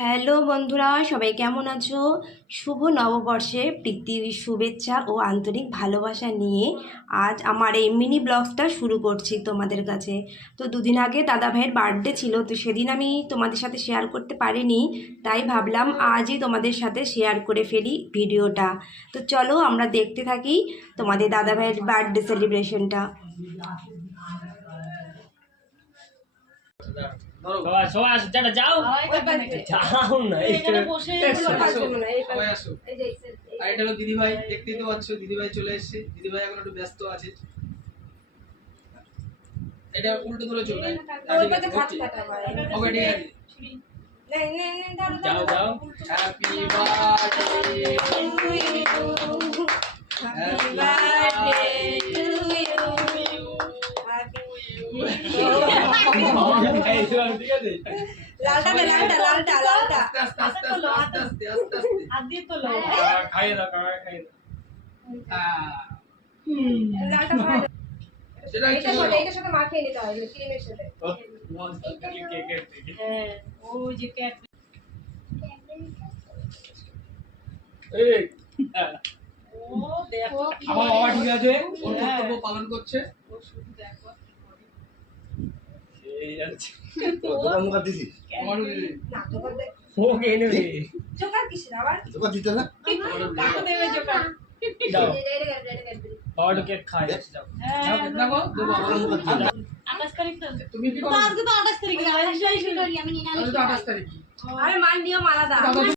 Hello বন্ধুরা, সবাই কেমন আছো? শুভ নববর্ষে প্রীতির শুভেচ্ছা ও আন্তরিক ভালোবাসা নিয়ে আজ আমার এই মিনি ব্লগসটা শুরু করছি তোমাদের কাছে। তো দুদিন আগে দাদা ভাইয়ের বার্থডে ছিল, তো সেদিন আমি তোমাদের সাথে শেয়ার করতে পারিনি, তাই ভাবলাম আজই তোমাদের সাথে শেয়ার করে ফেলি ভিডিওটা। তো চলো আমরা দেখতে থাকি তোমাদের দাদা ভাইয়ের বার্থডে সেলিব্রেশনটা। যাও না দিদিভাই, দেখতেই তো পাচ্ছ দিদিভাই চলে এসেছে। দিদিভাই এখন একটু ব্যস্ত আছে। এটা উল্টো ধরে চলে ওকে, ঠিক আছে। যাও যাও। Happy birthday to you, happy birthday to you, লালটা লালটা আস্তে আদি তো লো খাইয়ে দাও, খাইয়ে দাও। লালটা সেটা এইটার সাথে মাখিয়ে নিতে হয় ক্রিমের সাথে। হ্যাঁ ও যে ক্যাট এই ও দেখো আমার বাবা ঠিক আছে, ওর কর্তব্য পালন করছে। ও শুধু দেখো এই আছে দোকান মুখা দিছিস আমার না জোগাড় দে, ওকে নেবে জোগাড় কিসের আবার? দোকান দিতে না কাকু দেবে জোকা দাও রেডি। বাবাটা কেক খায় যাও। হ্যাঁ দেখো দেবো দোকান মুখা দিতে না 28 তারিখ তো তুমি কি তো করো? আজকে তো 28 তারিখ আমি তো 28 তারিখ। আরে মান নিয়ম আলাদা।